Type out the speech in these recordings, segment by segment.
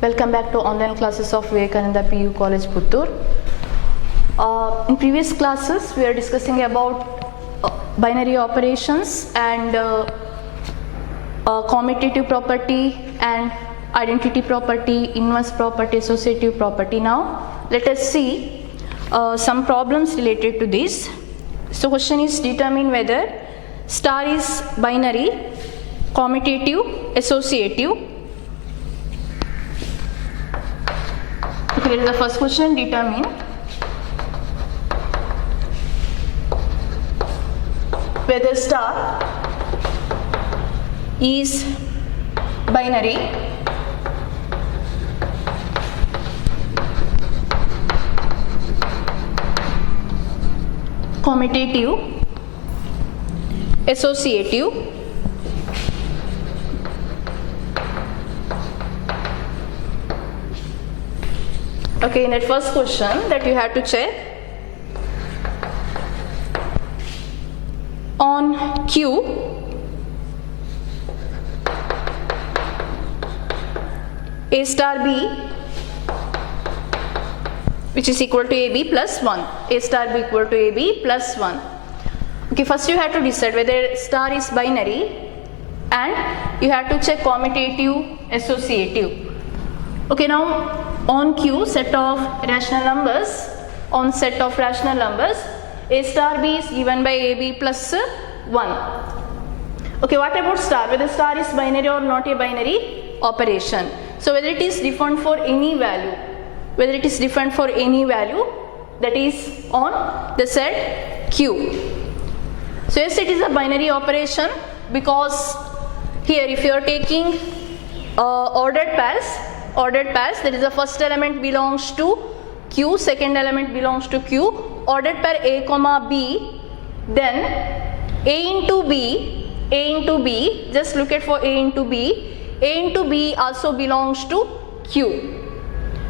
Welcome back to online classes of Vivekananda PU College, Puttur. In previous classes, we are discussing about binary operations and commutative property and identity property, inverse property, associative property. Now, let us see some problems related to this. So, question is determine whether star is binary, commutative, associative. Okay, here is the first question, determine whether star is binary, commutative, associative, okay, in that first question that you have to check, on Q, A star B, which is equal to AB plus 1, A star B equal to AB plus 1. Okay, first you have to decide whether star is binary and you have to check commutative, associative. Okay, now on Q, set of rational numbers, on set of rational numbers, A star B is given by AB plus 1. Okay, what about star? Whether star is binary or not a binary operation. So whether it is different for any value, whether it is different for any value, that is on the set Q. So yes, it is a binary operation, because here if you are taking ordered pairs, that is the first element belongs to Q, second element belongs to Q, ordered pair A comma B, then A into B, just look at for A into B also belongs to Q.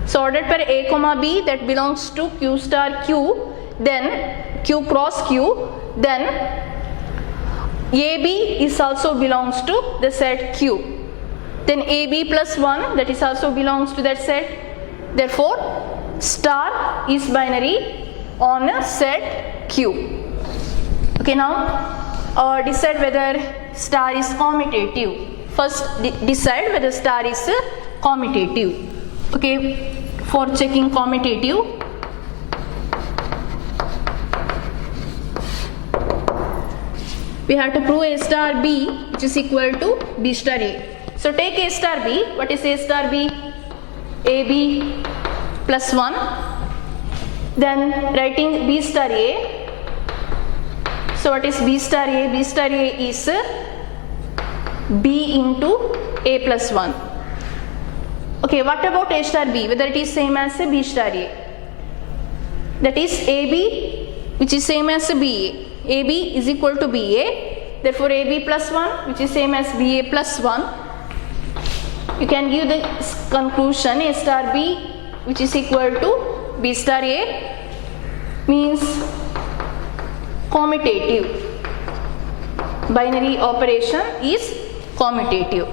So ordered pair A comma B, that belongs to Q star Q, then Q cross Q, then AB is also belongs to the set Q. Then AB plus 1, that is also belongs to that set. Therefore, star is binary on a set Q. Okay, now decide whether star is commutative. First decide whether star is commutative. Okay, for checking commutative, we have to prove A star B, which is equal to B star A. So take A star B. What is A star B? AB plus 1. Then writing B star A. So what is B star A? B star A is B into A plus 1. Okay, what about A star B? Whether it is same as B star A. That is AB, which is same as BA. AB is equal to BA. Therefore AB plus 1, which is same as BA plus 1. You can give the conclusion A star B, which is equal to B star A, means commutative. Binary operation is commutative.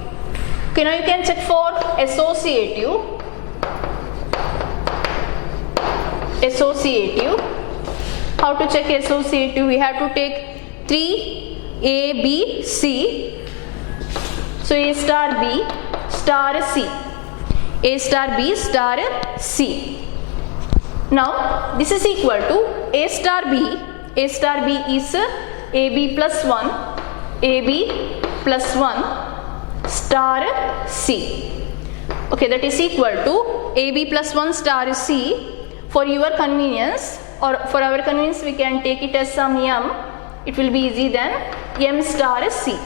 Okay, now you can check for associative. How to check associative? We have to take 3 A, B, C. So A star B star C. A star B star C. Now this is equal to A star B. A star B is AB plus 1. AB plus 1 star C. Okay, that is equal to AB plus 1 star C. For your convenience or for our convenience, we can take it as some M. It will be easy then M star C.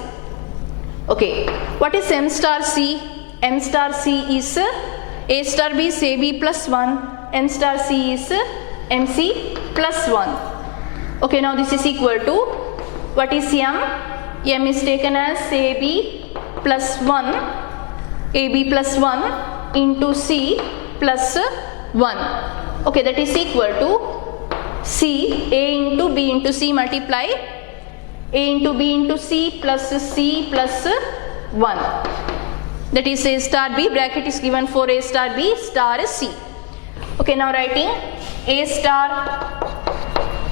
Okay, what is M star C? M star C is A star B is AB plus 1. M star C is MC plus 1. Okay, now this is equal to, what is M? M is taken as AB plus 1. AB plus 1 into C plus 1. Okay, that is equal to C, A into B into C, multiply A into B into C plus 1. that is A star B, bracket is given for A star B star C. Okay, now writing A star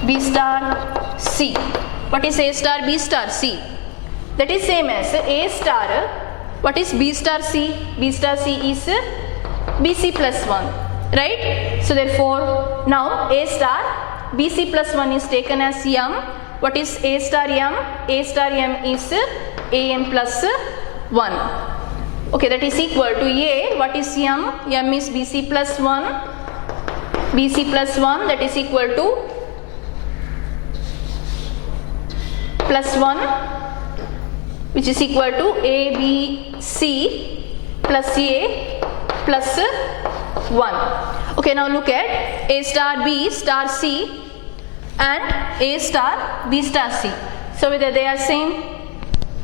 B star C. What is A star B star C? That is same as A star. What is B star C? B star C is BC plus 1, right? So therefore now A star BC plus 1 is taken as M. What is A star M? A star M is AM plus 1. Okay, that is equal to A. What is M? M is BC plus 1. BC plus 1, that is equal to plus 1, which is equal to ABC plus A plus 1. Okay, now look at A star B star C and A star B star C. So whether they are same?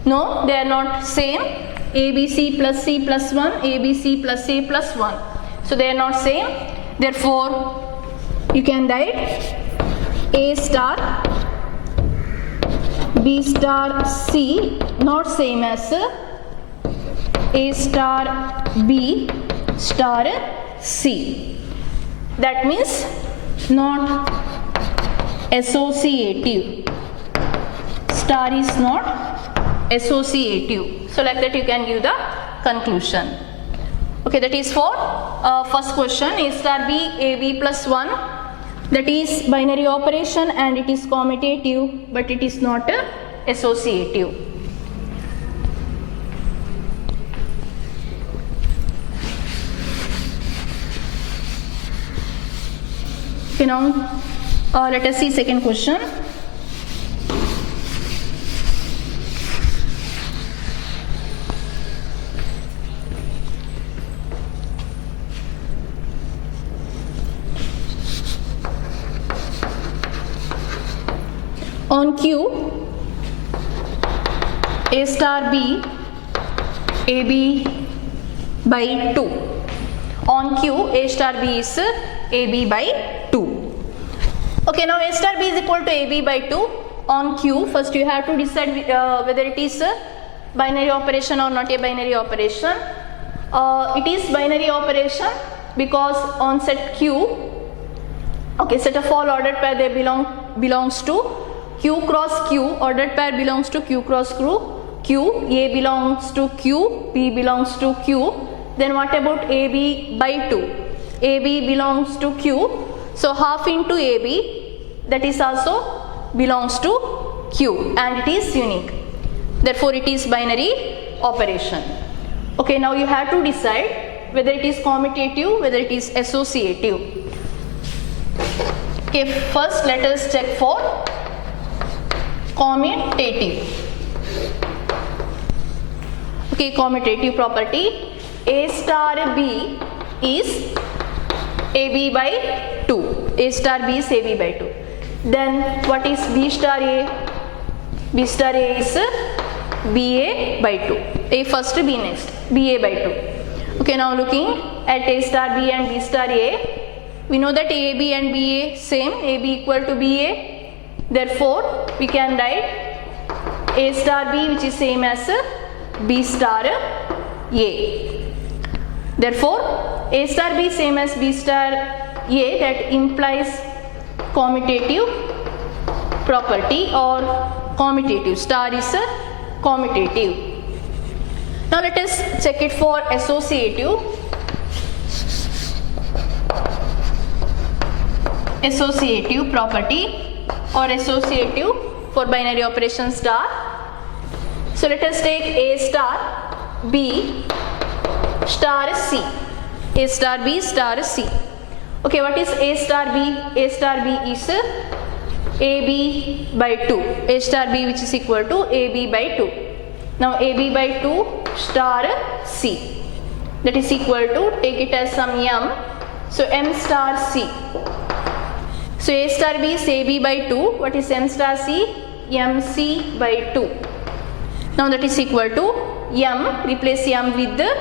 No, they are not same. ABC plus C plus 1, ABC plus A plus 1. So they are not same. Therefore, you can write A star B star C not same as A star B star C. That means not associative. Star is not associative. So like that you can give the conclusion. Okay, that is for first question. A star B, AB plus 1. That is binary operation and it is commutative, but it is not associative. Okay, now let us see second question. On Q, A star B, AB by 2. On Q, A star B is AB by 2. Okay, now A star B is equal to AB by 2. On Q, first you have to decide whether it is a binary operation or not a binary operation. It is binary operation because on set Q, okay, set of all ordered pair they belongs to Q cross Q, ordered pair belongs to Q cross Q, A belongs to Q, B belongs to Q. Then what about AB by 2? AB belongs to Q, so half into AB, that is also belongs to Q and it is unique. Therefore it is binary operation. Okay, now you have to decide whether it is commutative, whether it is associative. Okay, first let us check for commutative. Okay, commutative property. A star B is AB by 2. A star B is AB by 2. Then what is B star A? B star A is BA by 2. A first, B next. BA by 2. Okay, now looking at A star B and B star A, we know that AB and BA same. AB equal to BA. Therefore, we can write A star B which is same as B star A. Therefore, A star B same as B star A, that implies commutative property or commutative. Star is a commutative. Now let us check it for associative. Associative property or associative for binary operation star. So let us take A star B star C. A star B star C. Okay, what is A star B? A star B is AB by 2. A star B which is equal to AB by 2. Now AB by 2 star C. That is equal to, take it as some M. So M star C. So A star B is AB by 2. What is M star C? MC by 2. Now that is equal to M. Replace M with the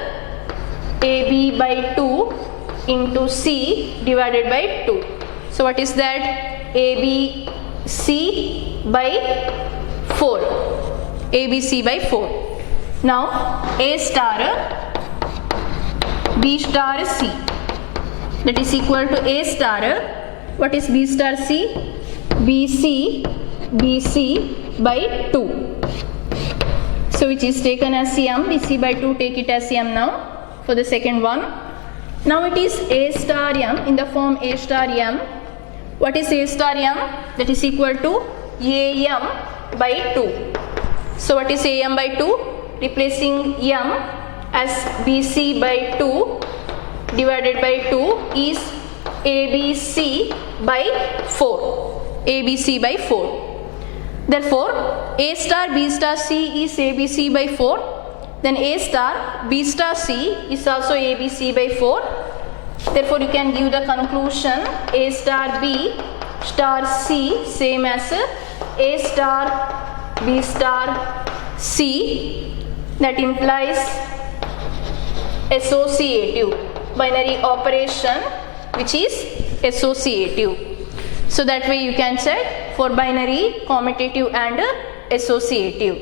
AB by 2 into C divided by 2. So what is that? ABC by 4. ABC by 4. Now A star B star C, that is equal to A star. What is B star C? BC by 2. So which is taken as M. BC by 2, take it as M now for the second one. Now it is A star M in the form A star M. What is A star M? That is equal to AM by 2. So what is AM by 2? Replacing M as BC by 2 divided by 2 is ABC by 4. ABC by 4. Therefore, A star B star C is ABC by 4. Then A star B star C is also ABC by 4. Therefore, you can give the conclusion A star B star C same as A star B star C. That implies associative binary operation, which is associative. So that way you can check for binary, commutative and associative.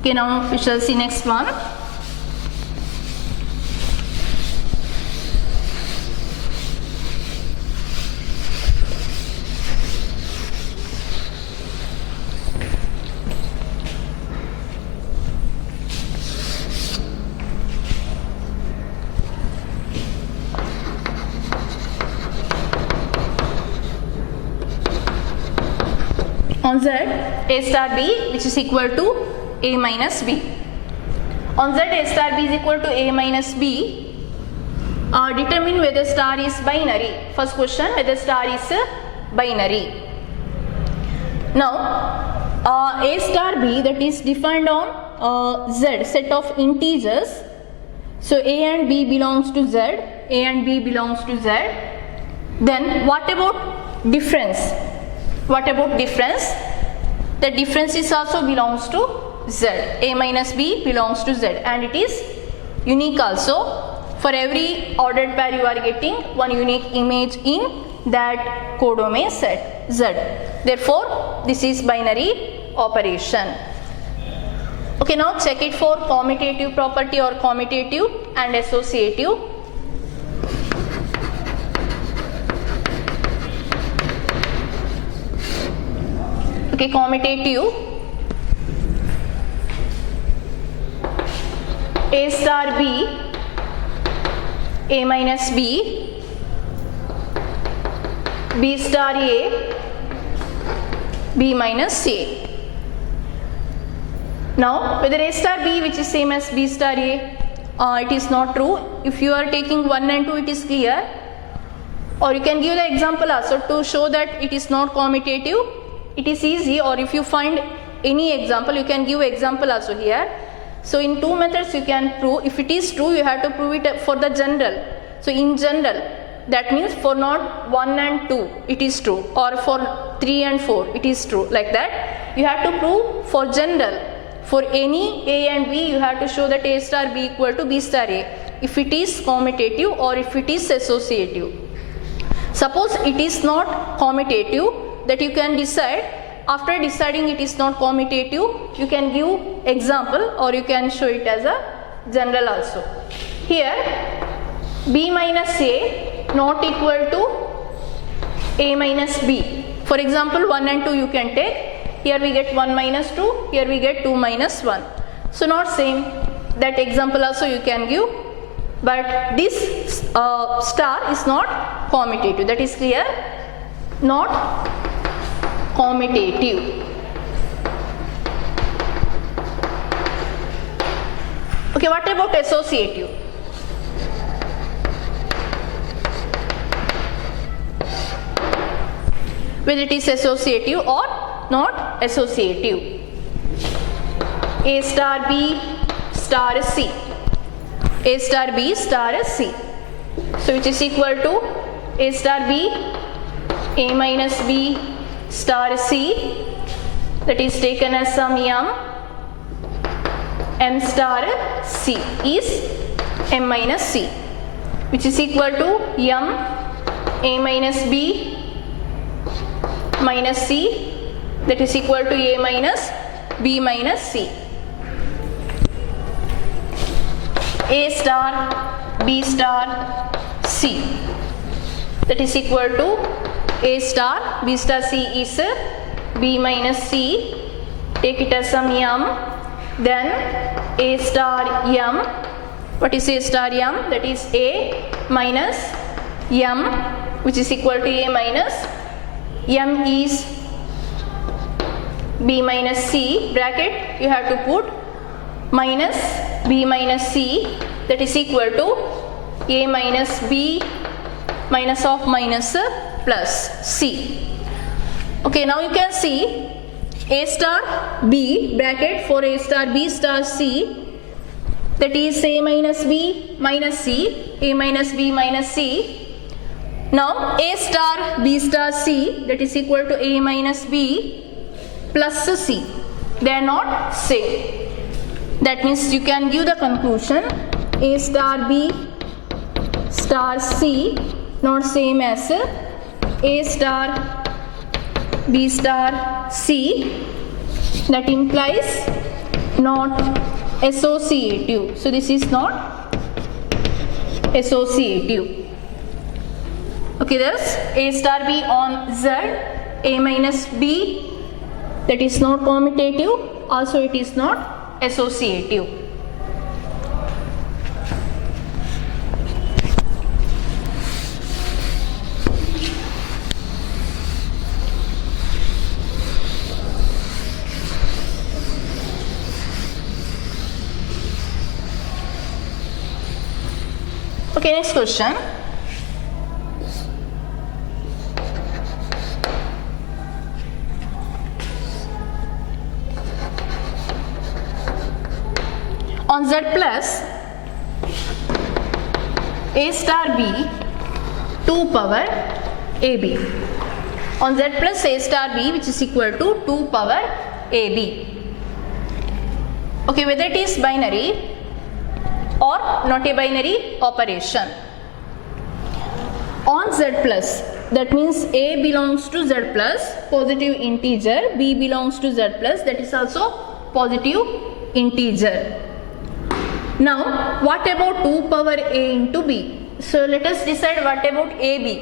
Okay, now we shall see next one. On Z, A star B, which is equal to A minus B. On Z, A star B is equal to A minus B. Determine whether star is binary. First question, whether star is binary. Now, A star B, that is defined on Z, set of integers. So A and B belongs to Z, A and B belongs to Z. Then what about difference? What about difference? The difference is also belongs to Z. A minus B belongs to Z and it is unique also. For every ordered pair you are getting one unique image in that codomain set Z. Therefore, this is binary operation. Okay, now check it for commutative property or commutative and associative. Okay, commutative. A star B, A minus B, B star A, B minus A. Now, whether A star B, which is same as B star A, it is not true. If you are taking 1 and 2, it is clear. Or you can give the example also to show that it is not commutative. It is easy, or if you find any example, you can give example also here. So in two methods you can prove. If it is true, you have to prove it for the general. So in general, that means for not 1 and 2 it is true, or for 3 and 4 it is true, like that. You have to prove for general. For any A and B, you have to show that A star B equal to B star A, if it is commutative or if it is associative. Suppose it is not commutative, that you can decide. After deciding it is not commutative, you can give example or you can show it as a general also. Here B minus A not equal to A minus B. For example, 1 and 2 you can take. Here we get 1 minus 2, here we get 2 minus 1. So not same. That example also you can give. But this star is not commutative. That is clear. Not commutative. Okay, what about associative? Whether it is associative or not associative. A star B star C. A star B star C. So which is equal to A star B A minus B star C, that is taken as some M star C is M minus C, which is equal to M A minus B minus C, that is equal to A minus B minus C. A star B star C, that is equal to A star B star C is B minus C, take it as some m, then A star m. What is A star m? That is A minus m, which is equal to A minus m is B minus C, bracket you have to put minus B minus C, that is equal to A minus B minus of minus plus C. Okay, now you can see A star B bracket for A star B star C, that is A minus B minus C, A minus B minus C. Now A star B star C, that is equal to A minus B plus C. They are not same. That means you can give the conclusion A star B star C not same as A star B star C, that implies not associative. So this is not associative. Okay, thus A star B on Z, A minus B, that is not commutative, also it is not associative. Okay, next question. On Z plus A star B 2 power AB. On Z plus A star B, which is equal to 2 power AB. Okay, whether it is binary or not a binary operation. On Z plus, that means A belongs to Z plus, positive integer, B belongs to Z plus, that is also positive integer. Now what about 2 power A into B? So let us decide what about AB.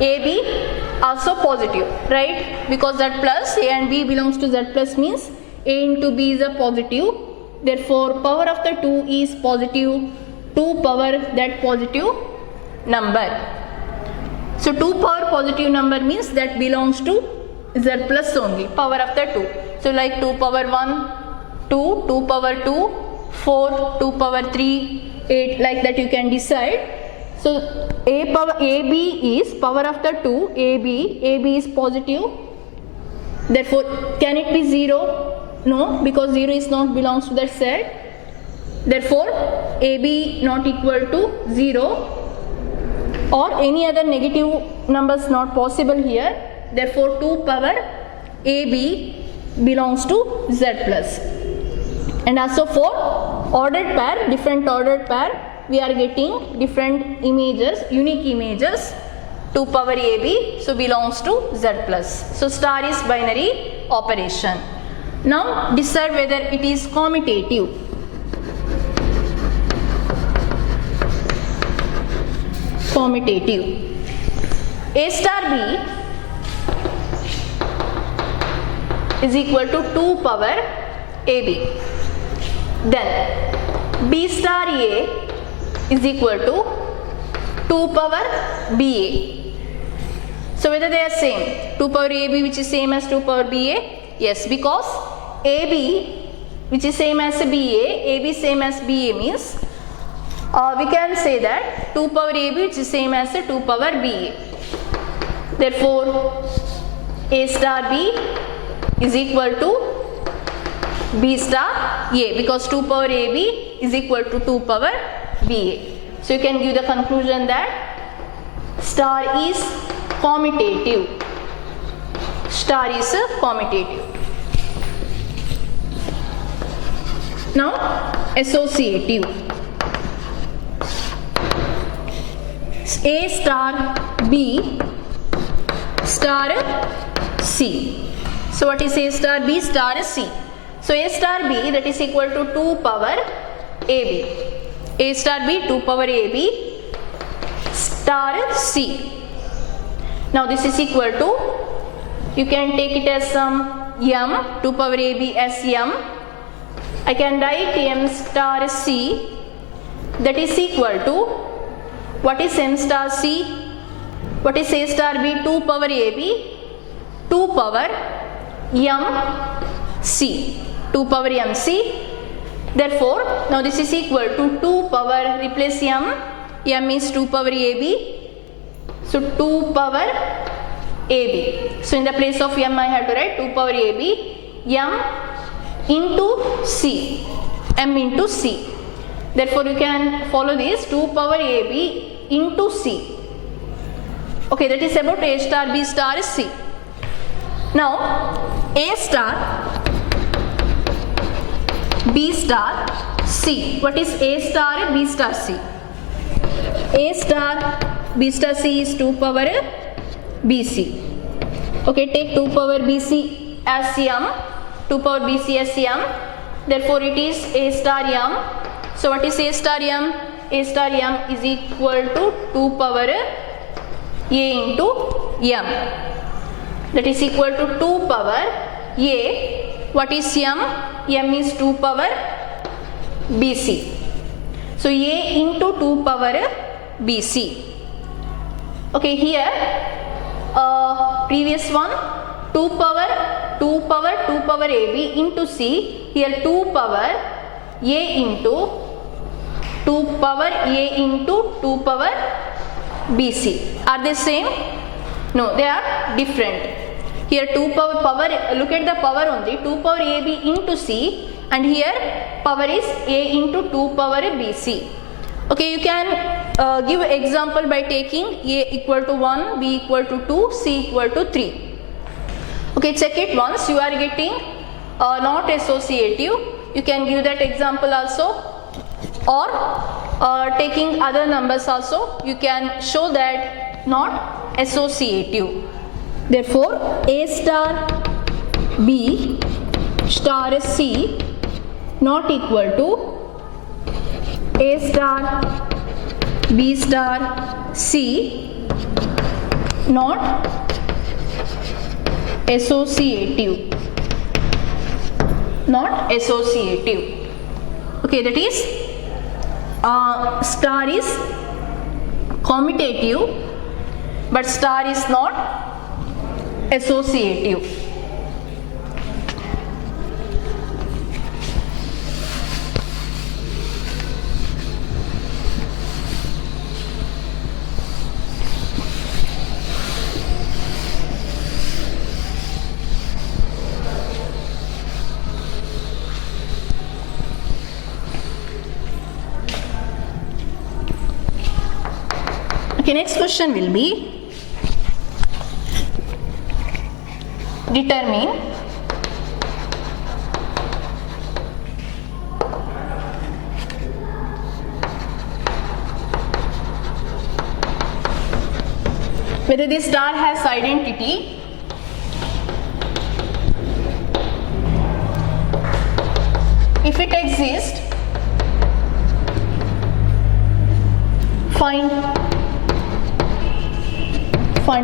AB also positive, right? Because Z plus, A and B belongs to Z plus means A into B is a positive. Therefore power of the 2 is positive, 2 power that positive number. So 2 power positive number means that belongs to Z plus only, power of the 2. So like 2 power 1, 2, 2 power 2, 4, 2 power 3, 8, like that you can decide. So A power AB is power of the 2, AB is positive. Therefore can it be 0? No, because 0 is not belongs to that set. Therefore AB not equal to 0 or any other negative numbers not possible here. Therefore 2 power AB belongs to Z plus. And also for ordered pair, different ordered pair, we are getting different images, unique images. 2 power AB, so belongs to Z plus. So star is binary operation. Now decide whether it is commutative. Commutative. A star B is equal to 2 power AB. Then B star A is equal to 2 power BA. So whether they are same, 2 power AB which is same as 2 power BA? Yes, because AB which is same as BA, AB same as BA means we can say that 2 power AB which is same as 2 power BA. Therefore A star B is equal to B star A, because 2 power AB is equal to 2 power BA. So you can give the conclusion that star is commutative. Star is commutative. Now associative. A star B star C. So what is A star B star C? So A star B, that is equal to 2 power AB. A star B 2 power AB star C. Now this is equal to, you can take it as some m, 2 power AB as m. I can write m star C, that is equal to, what is m star C? What is A star B? 2 power AB, 2 power m C, 2 power m C. Therefore, now this is equal to 2 power, replace m is 2 power AB, so 2 power AB. So in the place of m I have to write 2 power AB, m into C, m into C. Therefore you can follow this 2 power AB into C. Okay, that is about A star B star C. Now A star B star C. What is A star B star C? A star B star C is 2 power BC. Okay, take 2 power BC as m, 2 power BC as m. Therefore it is A star m. So what is A star m? A star m is equal to 2 power A into m. That is equal to 2 power A. What is m? M is 2 power BC. So A into 2 power BC. Okay, here previous one 2 power AB into C. Here 2 power A into 2 power A into 2 power BC. Are they same? No, they are different. Here 2 power, look at the power only, 2 power AB into C, and here power is A into 2 power BC. Okay, you can give example by taking A equal to 1, B equal to 2, C equal to 3. Okay, check it once. You are getting not associative. You can give that example also, or taking other numbers also, you can show that not associative. Therefore, A star B star C not equal to A star B star C not associative. Not associative. Okay, that is star is commutative, but star is not associative. Okay, next question will be, determine whether this star has identity. If it exists, find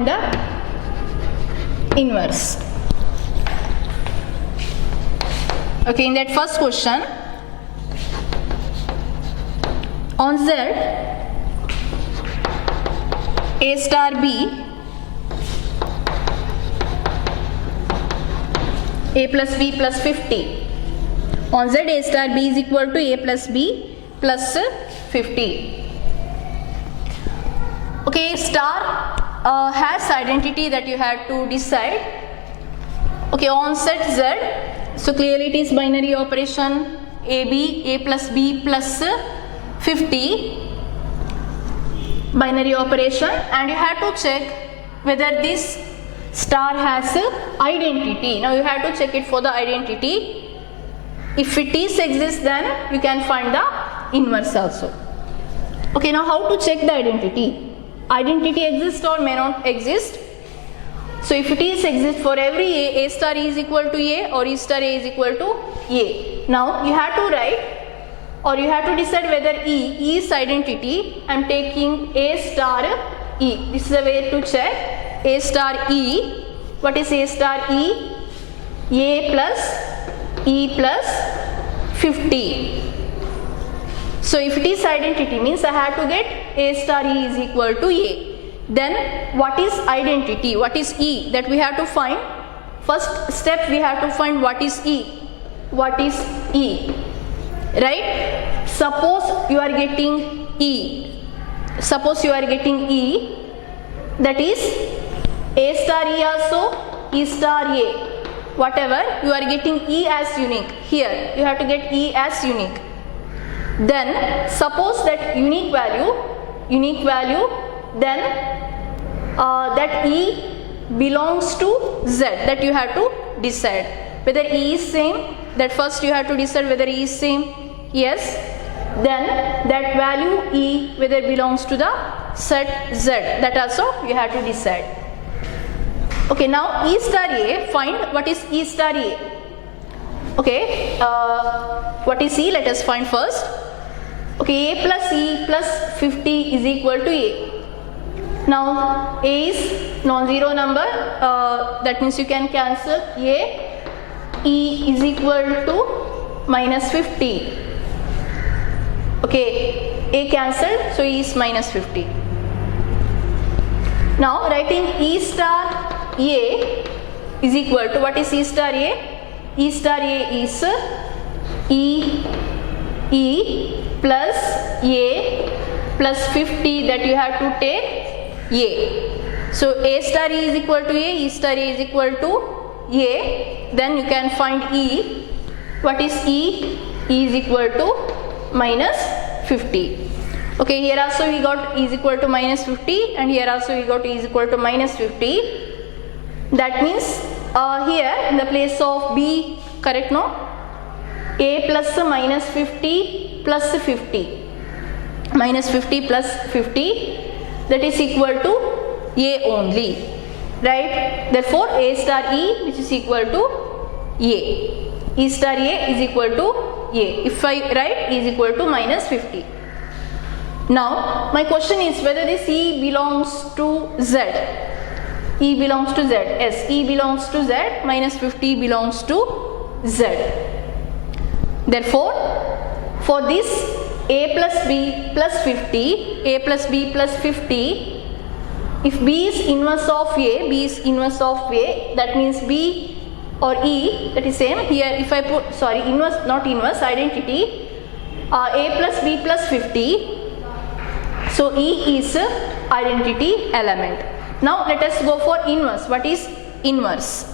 the inverse. Okay, in that first question, on Z, A star B, A plus B plus 50. On Z, A star B is equal to A plus B plus 50. Okay, star has identity that you have to decide. Okay, on set Z, so clearly it is binary operation AB, A plus B plus 50, binary operation, and you have to check whether this star has identity. Now you have to check it for the identity. If it is exists, then you can find the inverse also. Okay, now how to check the identity? Identity exists or may not exist. So if it is exist for every A star is equal to A or A star A is equal to A. Now you have to write or you have to decide whether E is identity. I am taking A star E. This is a way to check. A star E. What is A star E? A plus E plus 50. So if it is identity means I have to get A star E is equal to A. Then what is identity? What is E? That we have to find. First step we have to find what is E. What is E? Right? Suppose you are getting E. Suppose you are getting E. That is A star E also, E star A. Whatever, you are getting E as unique. Here you have to get E as unique. Then suppose that unique value, then that E belongs to Z. That you have to decide whether E is same. That first you have to decide whether E is same. Yes. Then that value E whether belongs to the set Z. That also you have to decide. Okay, now E star A, find what is E star A. Okay, what is E? Let us find first. Okay, A plus E plus 50 is equal to A. Now A is non-zero number, that means you can cancel A. E is equal to minus 50. Okay, A cancelled, so E is minus 50. Now writing E star A is equal to, what is E star A? E star A is E plus A plus 50, that you have to take A. So A star E is equal to A, E star A is equal to A. Then you can find E. What is E? E is equal to minus 50. Okay, here also we got E is equal to minus 50, and here also we got E is equal to minus 50. That means here in the place of B, correct no? A plus minus 50 plus 50. Minus 50 plus 50, that is equal to A only. Right? Therefore A star E, which is equal to A. E star A is equal to A. If I write E is equal to minus 50. Now my question is whether this E belongs to Z. E belongs to Z. Yes, E belongs to Z. Minus 50 belongs to Z. Therefore, for this A plus B plus 50, A plus B plus 50, if B is inverse of A, B is inverse of A, that means B or E, that is same. Here if I put, sorry, inverse, not inverse, identity, A plus B plus 50, so E is identity element. Now let us go for inverse. What is inverse?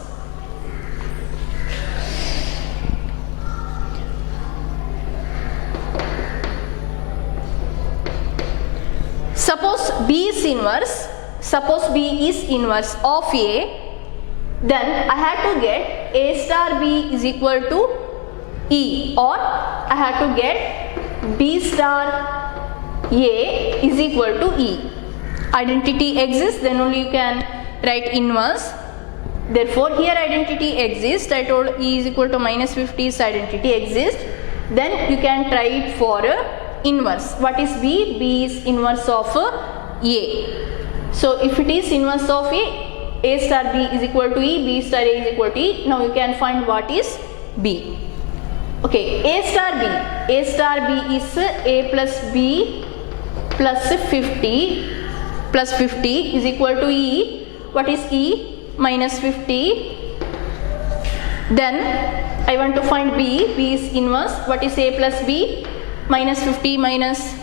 Suppose B is inverse, of A, then I have to get A star B is equal to E, or I have to get B star A is equal to E. Identity exists, then only you can write inverse. Therefore here identity exists. I told E is equal to minus 50 is identity exists. Then you can try it for inverse. What is B? B is inverse of A. So if it is inverse of A star B is equal to E, B star A is equal to E. Now you can find what is B. Okay, A star B. A star B is A plus B plus 50 is equal to E. What is E? Minus 50. Then I want to find B. B is inverse. What is A plus B? Minus 50 minus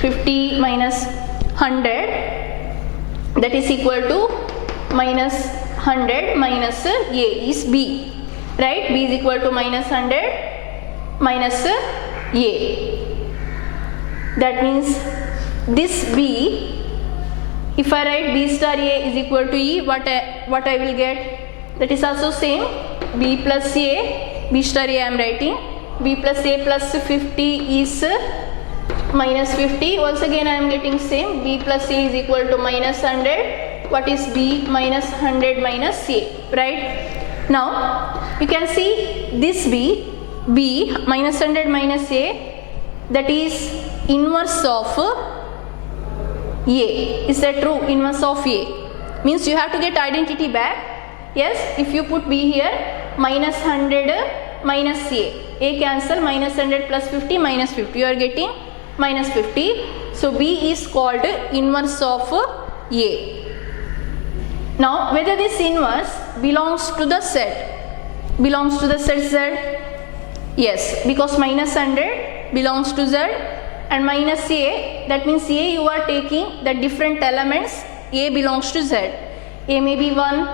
50 minus 100. That is equal to minus 100 minus A is B. Right? B is equal to minus 100 minus A. That means this B, if I write B star A is equal to E, what I will get? That is also same. B plus A, B star A I am writing. B plus A plus 50 is minus 50. Once again I am getting same. B plus A is equal to minus 100. What is B? Minus 100 minus A. Right? Now you can see this B minus 100 minus A. that is inverse of A. Is that true? Inverse of A means you have to get identity back. Yes, if you put B here, minus 100 minus A cancel, minus 100 plus 50 minus 50, you are getting minus 50. So B is called inverse of A. Now whether this inverse belongs to the set, belongs to the set Z? Yes, because minus 100 belongs to Z and minus A, that means A you are taking the different elements, A belongs to Z. A may be 1,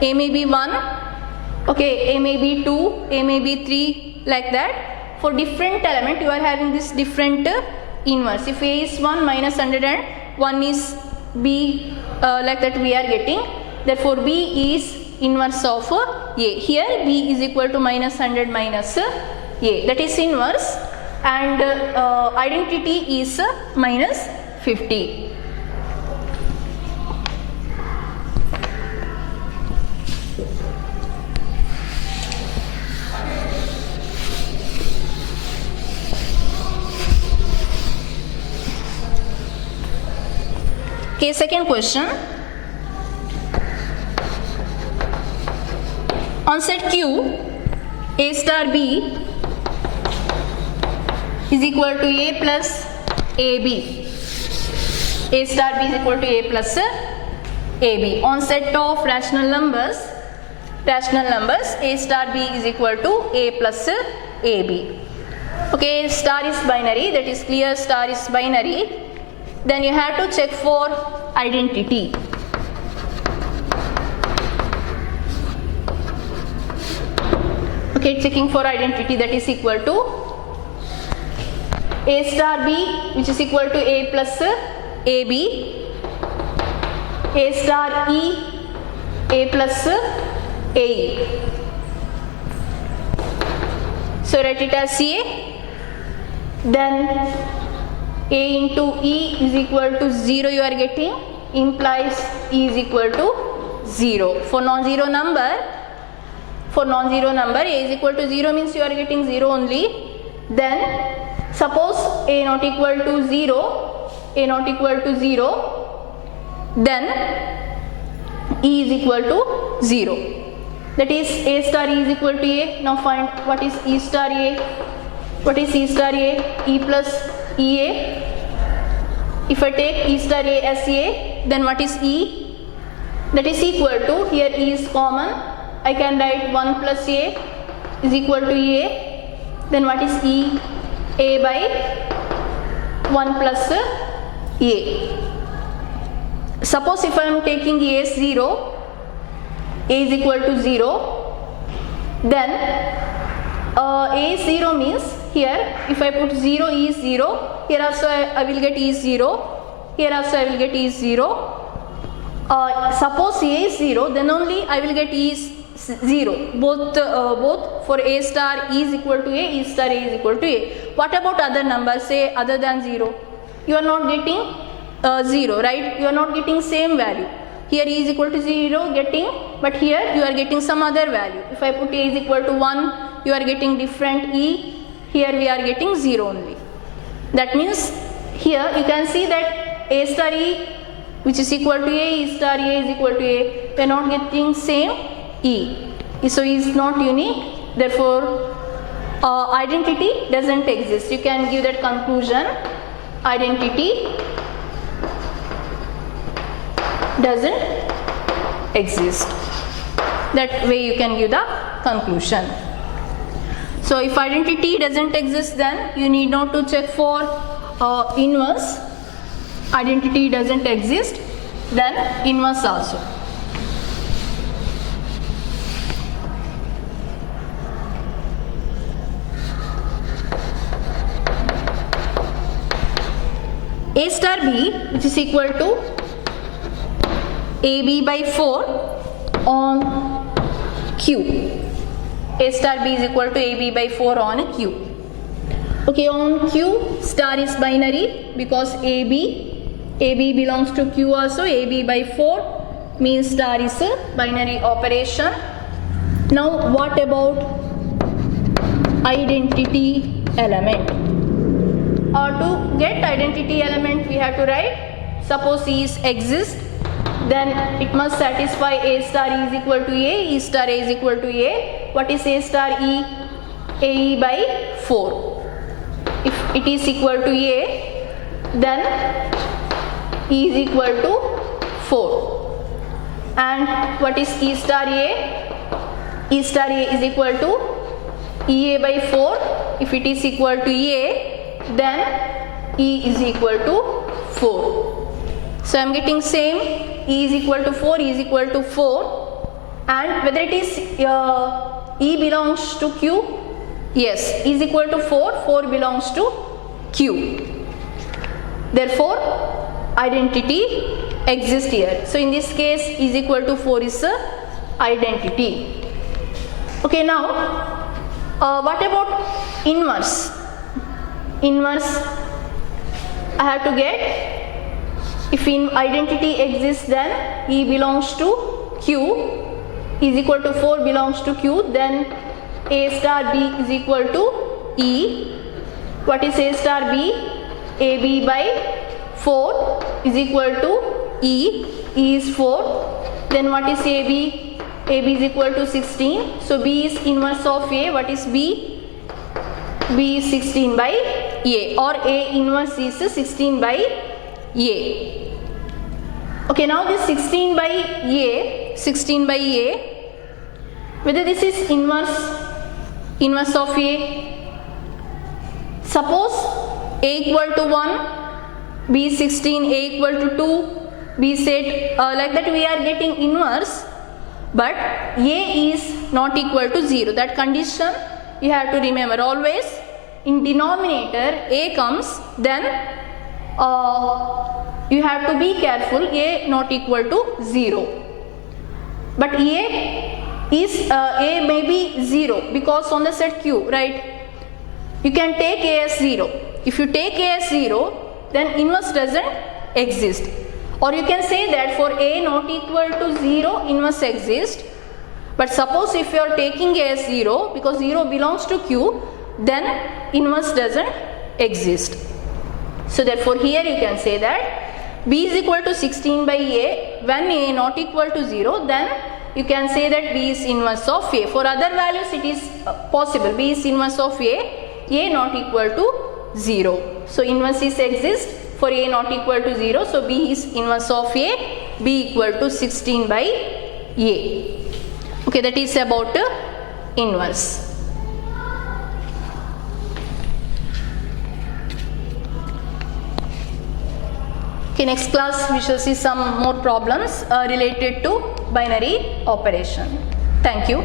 A may be 1, okay, A may be 2, A may be 3, like that. For different element you are having this different inverse. If A is 1, minus 100 and 1 is B, like that we are getting. Therefore B is inverse of A. Here B is equal to minus 100 minus A, that is inverse, and identity is minus 50. Okay, second question. On set Q, A star B is equal to A plus AB. A star B is equal to A plus AB. On set of rational numbers, A star B is equal to A plus AB. Okay, star is binary, that is clear, star is binary. Then you have to check for identity. Okay, checking for identity, that is equal to A star B, which is equal to A plus AB, A star E, A plus AE. So write it as A. Then A into E is equal to 0 you are getting, implies E is equal to 0. For non-zero number, A is equal to 0 means you are getting 0 only. Then suppose A not equal to 0, then E is equal to 0. That is A star E is equal to A. Now find what is E star A. What is E star A? E plus EA. If I take E star A as A, then what is E? That is equal to, here E is common, I can write 1 plus A is equal to A. Then what is E? A by 1 plus A. Suppose if I am taking A as 0, A is equal to 0, then A is 0 means here if I put 0, E is 0, here also I will get E is 0, here also I will get E is 0. Suppose A is 0, then only I will get E is 0. Both for A star E is equal to A, E star A is equal to A. What about other numbers, say other than 0? You are not getting 0, right? You are not getting same value. Here E is equal to 0 getting, but here you are getting some other value. If I put A is equal to 1, you are getting different E. Here we are getting 0 only. That means here you can see that A star E, which is equal to A, E star A is equal to A. We are not getting same E. So E is not unique. Therefore, identity doesn't exist. You can give that conclusion. Identity doesn't exist. That way you can give the conclusion. So if identity doesn't exist, then you need not to check for inverse. Identity doesn't exist, then inverse also. A star B, which is equal to AB by 4 on Q. A star B is equal to AB by 4 on Q. Okay, on Q, star is binary because AB belongs to Q also. AB by 4 means star is a binary operation. Now what about identity element? or to get identity element we have to write, suppose E is exist, then it must satisfy A star E is equal to A, E star A is equal to A. What is A star E? AE by 4. If it is equal to A, then E is equal to 4. And what is E star A? E star A is equal to EA by 4. If it is equal to EA, then E is equal to 4. So I am getting same, E is equal to 4, E is equal to 4, and whether it is E belongs to Q, yes, E is equal to 4, 4 belongs to Q. Therefore, identity exists here. So in this case, E is equal to 4 is the identity. Okay, now what about inverse? Inverse I have to get, if in identity exists, then E belongs to Q, E is equal to 4 belongs to Q, then A star B is equal to E. What is A star B? AB by 4 is equal to E. E is 4. Then what is AB? AB is equal to 16. So B is inverse of A. What is B? B is 16 by A, or A inverse is 16 by A. Okay, now this 16 by A, whether this is inverse of A, suppose A equal to 1, B is 16, A equal to 2, B said like that we are getting inverse, but A is not equal to 0. That condition you have to remember always. In denominator A comes, then you have to be careful, A not equal to 0. But A may be 0 because on the set Q, right? You can take A as 0. If you take A as 0, then inverse doesn't exist. Or you can say that for A not equal to 0, inverse exists. But suppose if you are taking A as 0, because 0 belongs to Q, then inverse doesn't exist. So therefore here you can say that B is equal to 16 by A. When A not equal to 0, then you can say that B is inverse of A. For other values it is possible. B is inverse of A not equal to 0. So inverse is exist for A not equal to 0. So B is inverse of A, B equal to 16 by A. Okay, that is about inverse. Okay, next class we shall see some more problems related to binary operation. Thank you.